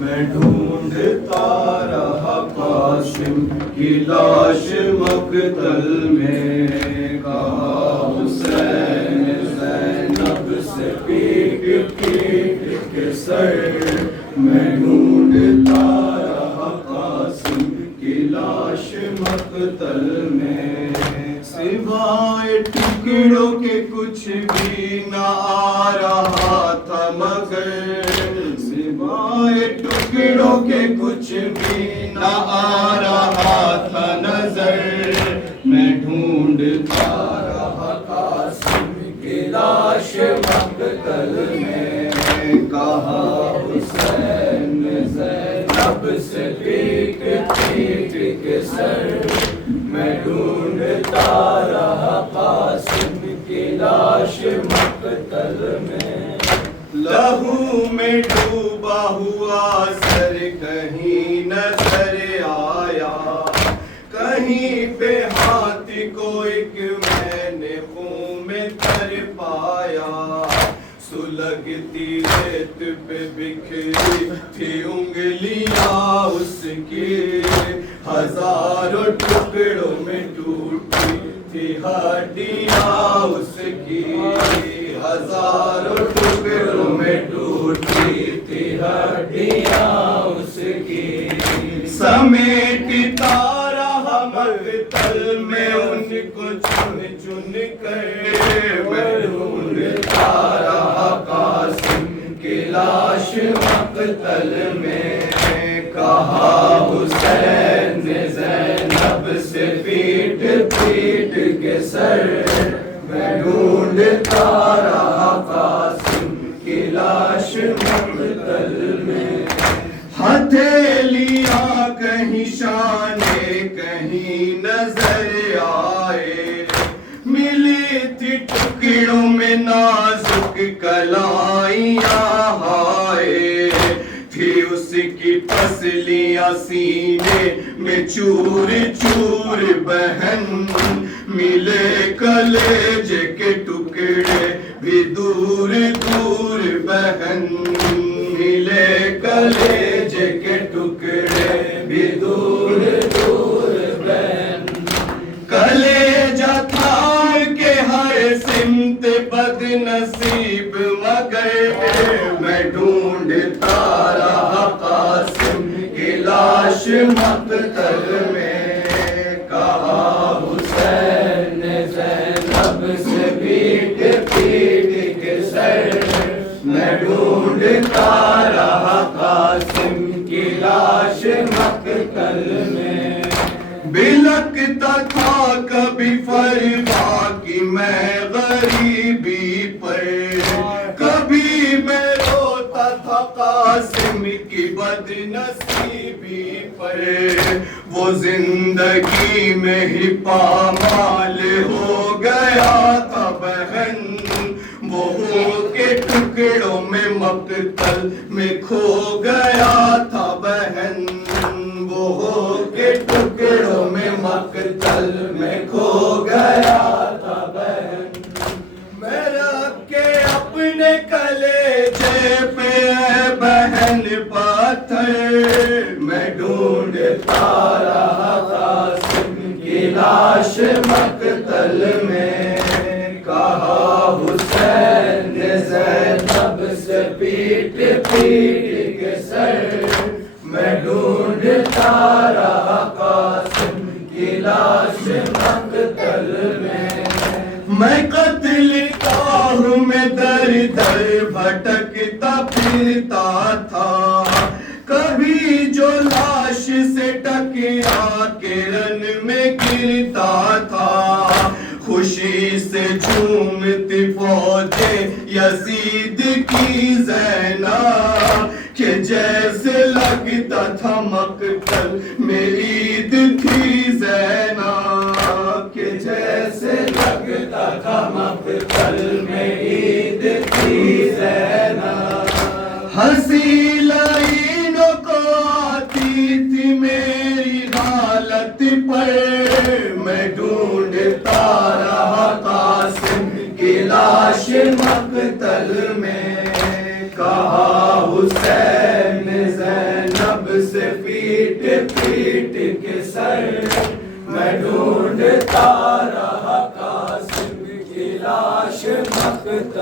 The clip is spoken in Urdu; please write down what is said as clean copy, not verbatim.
میں ڈھونڈتا رہا قاسم کی لاش مقتل میں، کہا حسین زینب سے پیٹ پیٹ کے سر، میں ڈھونڈتا رہا قاسم کی لاش مقتل میں، سوائے ٹکڑوں کے کچھ بھی نہ آ رہا تھا مگر، سوائے ٹکڑوں کے کچھ بھی نہ آ رہا تھا نظر، میں ڈھونڈتا رہا قاسم کی لاش مقتل میں، کہا حسین زینب سے پیٹ پیٹ کے سر، میں ڈھونڈتا رہا قاسم کی لاش مقتل میں، لہو میں ڈوبا ہوا سر کہیں نظر آیا، کہیں پہ ہاتھ کو ایک میں نے خون میں تر پایا، سلگتی ریت پہ بکھری تھی انگلیاں اس کی، ہزاروں ٹکڑوں میں ٹوٹی تھی ہڈیاں اس کی، ہزاروں ٹکڑوں میں ٹوٹی تھی ہڈیاں اس کی، سمیٹتا رہا مقتل میں ان کو چن چن کر، میں ڈھونڈتا رہا قاسم کی لاش مقتل میں، کہا حسین زینب سے پیٹ پیٹ کے سر، میں ڈھونڈتا رہا قاسم کی لاش مقتل میں، ہتھیلیاں کہیں شانے کہیں نظر آئے، ملی تھی ٹکڑوں میں نازک کلائیاں ہائے، تھی اس کی پسلیاں سینے میں چور چور بہن، ملے کلیجے کے ٹکڑے بھی دور دور بہن، ملے کلیجے کے ٹکڑے بھی دور دور بہن، کلیجہ تھام کے ہر سمت بد نصیب مگر، میں ڈھونڈتا رہا قاسم کی لاش مقتل میں، کہا حسین زینب سے پیٹ پیٹ کے سر، میں ڈھونڈتا رہا قاسم کی لاش مقتل میں، بلکتا تھا کبھی فروا کی میں غریبی پر، کبھی میں روتا تھا قاسم کی بد نصیبی پر، وہ زندگی میں ہی پامال ہو گیا تھا بہن، بہو کے ٹکڑوں میں مقتل میں کھو گیا تھا بہن، بہو کے ٹکڑوں میں مقتل میں کھو گیا تھا بہن، میں رکھ کے اپنے کلیجے پہ اے بہن پتھر، میں ڈھونڈتا رہا قاسم کی لاش مقتل میں، کہا حسین زینب سے پیٹ پیٹ کے سر، میں ڈھونڈتا رہا قاسم کی لاش مقتل میں، میں قتل گاہ میں در در بھٹکتا پھرتا تھا، کبھی جو لاش سے ٹکرا کے رن میں گرتا تھا، خوشی سے جھومتی فوجیں یزید کی زینب، کہ جیسے لگتا تھا مقتل میں عید تھی زینب، کہ جیسے لگتا تھا مقتل میں عید تھی زینب، ہنسی لائنوں کو آتی تھی میری حالت پر، میں ڈھونڈتا رہا قاسم کی لاش مقتل میں، کہا حسین زینب سے پیٹ پیٹ کے سر میں ڈھونڈتا رہا قاسم کی لاش مقتل